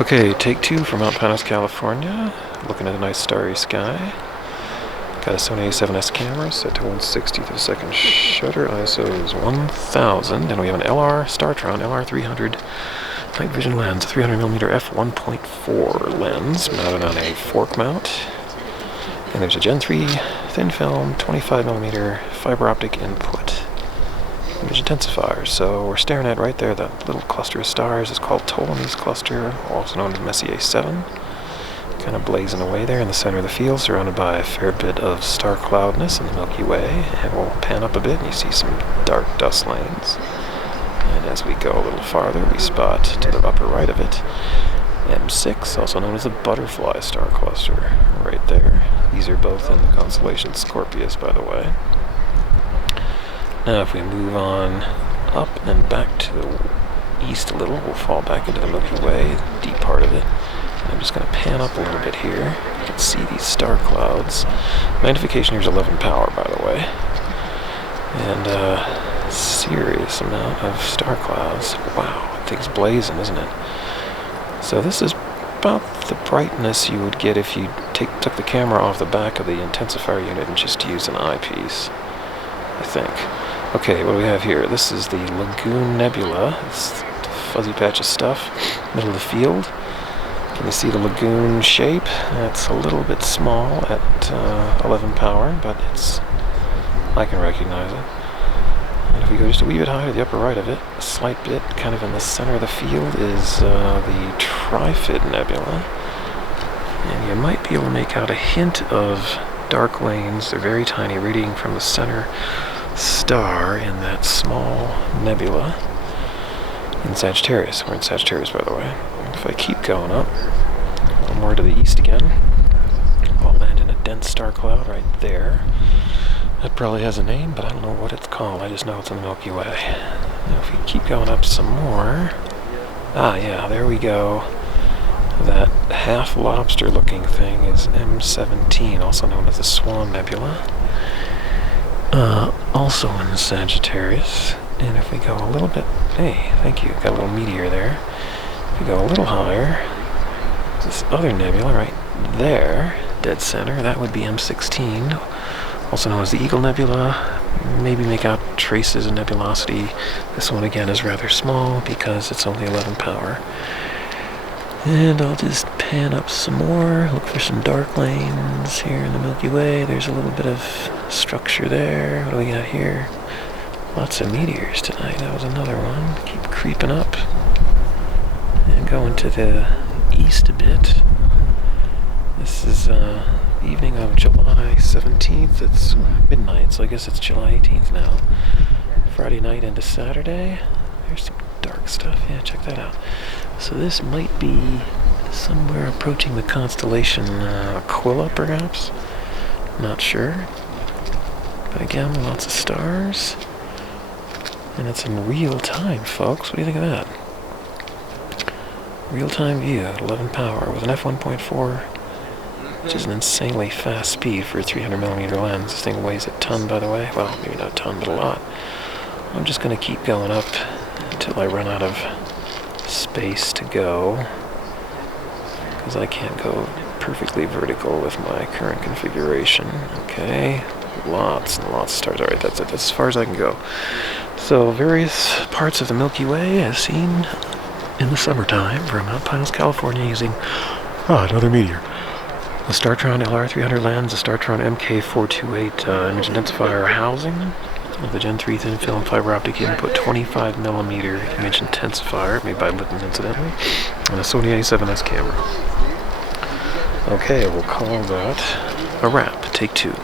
Okay, take two from Mount PInos, California. Looking at a nice starry sky. Got a Sony A7S camera set to 1/60th of a second shutter. ISO is 1000. And we have an LR Star-Tron LR300 night vision lens, 300mm f1.4 lens mounted on a fork mount. And there's a Gen 3 thin film 25mm fiber optic input. Image intensifier. So we're staring at right there, that little cluster of stars is called Ptolemy's cluster, also known as Messier 7. Kind of blazing away there in the center of the field, surrounded by a fair bit of star cloudness in the Milky Way. And we'll pan up a bit and you see some dark dust lanes. And as we go a little farther, we spot to the upper right of it M6, also known as the butterfly star cluster, right there. These are both in the constellation Scorpius, by the way. Now if we move on up and back to the east a little, we'll fall back into the Milky Way, the deep part of it. And I'm just going to pan up a little bit here. You can see these star clouds. Magnification here is 11 power, by the way. And a serious amount of star clouds. Wow, that thing's blazing, isn't it? So this is about the brightness you would get if you took the camera off the back of the intensifier unit and just used an eyepiece, I think. Okay, what do we have here? This is the Lagoon Nebula. It's a fuzzy patch of stuff, middle of the field. Can you see the lagoon shape? It's a little bit small at 11 power, but I can recognize it. And if we go just a wee bit higher to the upper right of it, a slight bit kind of in the center of the field is the Trifid Nebula. And you might be able to make out a hint of dark lanes. They're very tiny, radiating from the center star in that small nebula in Sagittarius. We're in Sagittarius, by the way. If I keep going up, a little more to the east again, I'll land in a dense star cloud right there. That probably has a name, but I don't know what it's called. I just know it's in the Milky Way. Now if we keep going up some more, yeah, there we go. That half lobster looking thing is M17, also known as the Swan Nebula. Also in Sagittarius. And if we go a little bit, hey, thank you, got a little meteor there. If we go a little higher, this other nebula right there, dead center, that would be M16, also known as the Eagle Nebula. Maybe make out traces of nebulosity. This one again is rather small because it's only 11 power. And I'll just pan up some more, look for some dark lanes here in the Milky Way. There's a little bit of structure there. What do we got here? Lots of meteors tonight. That was another one. Keep creeping up. And going to the east a bit. This is evening of July 17th. It's midnight, so I guess it's July 18th now. Friday night into Saturday. There's some dark stuff. Yeah, check that out. So this might be somewhere approaching the constellation Aquila, perhaps? Not sure. But again, lots of stars. And it's in real time, folks. What do you think of that? Real-time view at 11 power with an f1.4, which is an insanely fast speed for a 300mm lens. This thing weighs a ton, by the way. Well, maybe not a ton, but a lot. I'm just going to keep going up until I run out of space to go, because I can't go perfectly vertical with my current configuration. Okay, lots and lots of stars. Alright, that's it. That's as far as I can go. So, various parts of the Milky Way as seen in the summertime from Mount PInos, California, using another meteor. The Star-Tron LR300 lens, the Star-Tron MK-428 image intensifier housing, with the Gen 3 thin film fiber optic input 25mm image intensifier, made by Litton incidentally, and a Sony A7S camera. Okay, we'll call that a wrap. Take two.